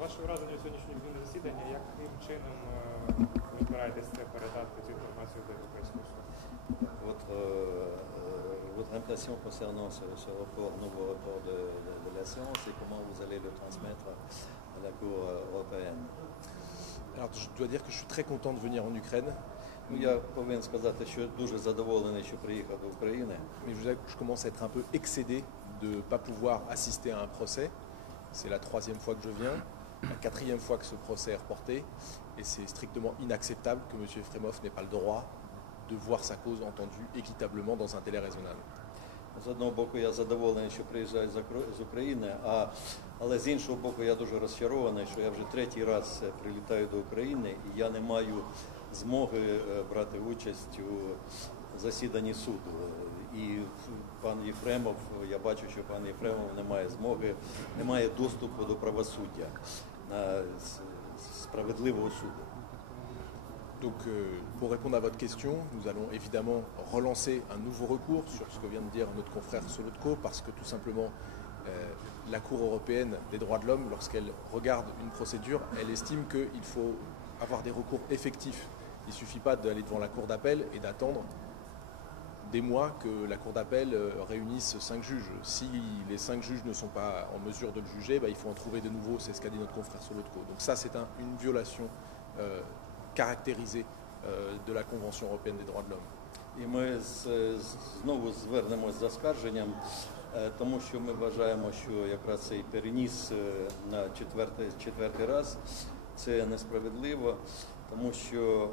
ваше враження від сьогоднішнього засідання, яким чином ви збираєтесь передати цю інформацію до Європейського суду? votre, votre impression concernant ce rapport, nouveau rapport de la séance et comment vous allez le transmettre à la Cour européenne. Alors, je dois dire que je suis très content de venir en Ukraine. Я повинен сказати, що дуже задоволений, що приїхав до України. Mais je commence à être un peu excédé de ne pas pouvoir assister à un procès. C'est la 3e fois que je viens, la 4e fois que ce procès est reporté. Et c'est strictement inacceptable que M. Efremov n'ait pas le droit de voir sa cause entendue équitablement dans un délai raisonnable. З одного боку, я задоволений, що приїжджаю з України, але з іншого боку, я дуже розчарований, що я вже 3-й раз прилітаю до України і я не маю змоги брати участь у засіданні суду. І пан Єфремов, я бачу, що пан Єфремов не має змоги, не має доступу до правосуддя, справедливого суду. Donc, pour répondre à votre question, nous allons évidemment relancer un nouveau recours sur ce que vient de dire notre confrère Solotko, parce que tout simplement, la Cour européenne des droits de l'homme, lorsqu'elle regarde une procédure, elle estime qu'il faut avoir des recours effectifs. Il ne suffit pas d'aller devant la Cour d'appel et d'attendre des mois que la Cour d'appel réunisse 5 juges. Si les 5 juges ne sont pas en mesure de le juger, il faut en trouver de nouveaux, c'est ce qu'a dit notre confrère Solotko. Donc ça, c'est une violation caractérisée de la Convention européenne des droits de l'homme. І ми знову звернемось з оскарженням, тому що ми вважаємо, що якраз цей переніс на четвертий раз – це несправедливо, тому що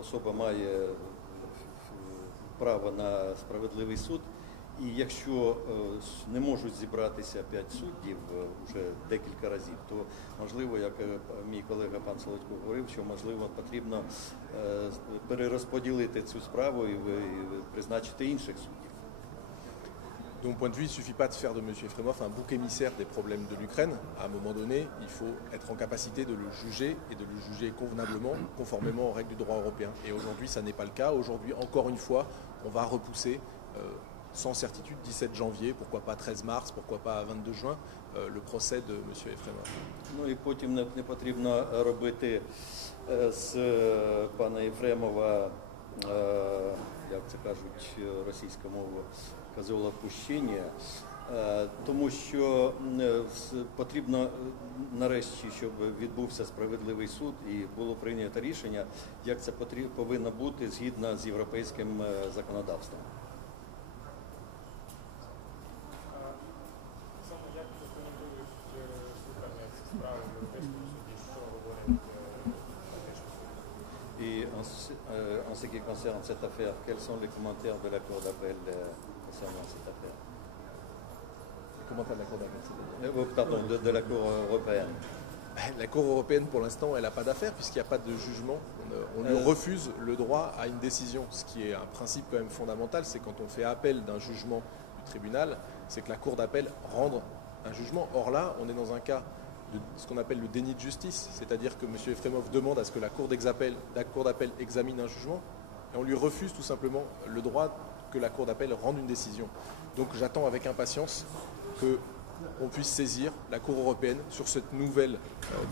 особа має право на справедливий суд, і якщо не можуть зібратися 5 суддів вже декілька разів, то можливо, як мій колега пан Солодько говорив, що можливо потрібно перерозподілити цю справу і призначити інших суддів. De mon point de vue, il ne suffit pas de faire de M. Efremov un bouc émissaire des problèmes de l'Ukraine. À un moment donné, il faut être en capacité de le juger et de le juger convenablement, conformément aux règles du droit européen. Et aujourd'hui, ça n'est pas le cas. Aujourd'hui, encore une fois, on va repousser sans certitude 17 janvier, pourquoi pas 13 mars, pourquoi pas 22 juin, le procès de M. Efremov. Ну і потім не потрібно робити з пана Єфремова, як це кажуть російською мовою, козьола отпущення, тому що потрібно нарешті, щоб відбувся справедливий суд і було прийнято рішення, як це повинно бути згідно з європейським законодавством. Саме як прокоментують слухання справи в Європейському суді, що говорять Et en ce qui concerne cette affaire, quels sont les commentaires de la Cour d'appel concernant cette affaire? Les commentaires de la Cour d'appel, Pardon, de la Cour européenne. La Cour européenne, pour l'instant, elle n'a pas d'affaire puisqu'il n'y a pas de jugement. On lui refuse le droit à une décision. Ce qui est un principe quand même fondamental, c'est quand on fait appel d'un jugement du tribunal, c'est que la Cour d'appel rende un jugement. Or là, on est dans un cas de ce qu'on appelle le déni de justice, c'est-à-dire que M. Efremov demande à ce que la Cour d'appel examine un jugement et on lui refuse tout simplement le droit que la Cour d'appel rende une décision. Donc j'attends avec impatience qu'on puisse saisir la Cour européenne sur cette nouvelle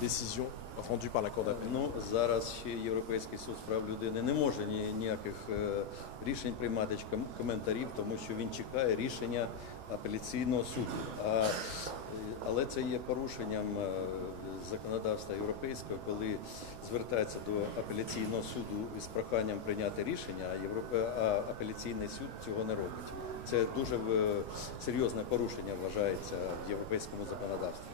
décision rendue par la Cour d'appel. Ну, зараз ще Європейський суд з прав людини не може ніяких рішень приймати чи коментарів, тому що він чекає рішення апеляційного суду. Але це є порушенням законодавства європейського, коли звертається до апеляційного суду із проханням прийняти рішення, а апеляційний суд цього не робить. Це дуже серйозне порушення вважається в європейському законодавстві.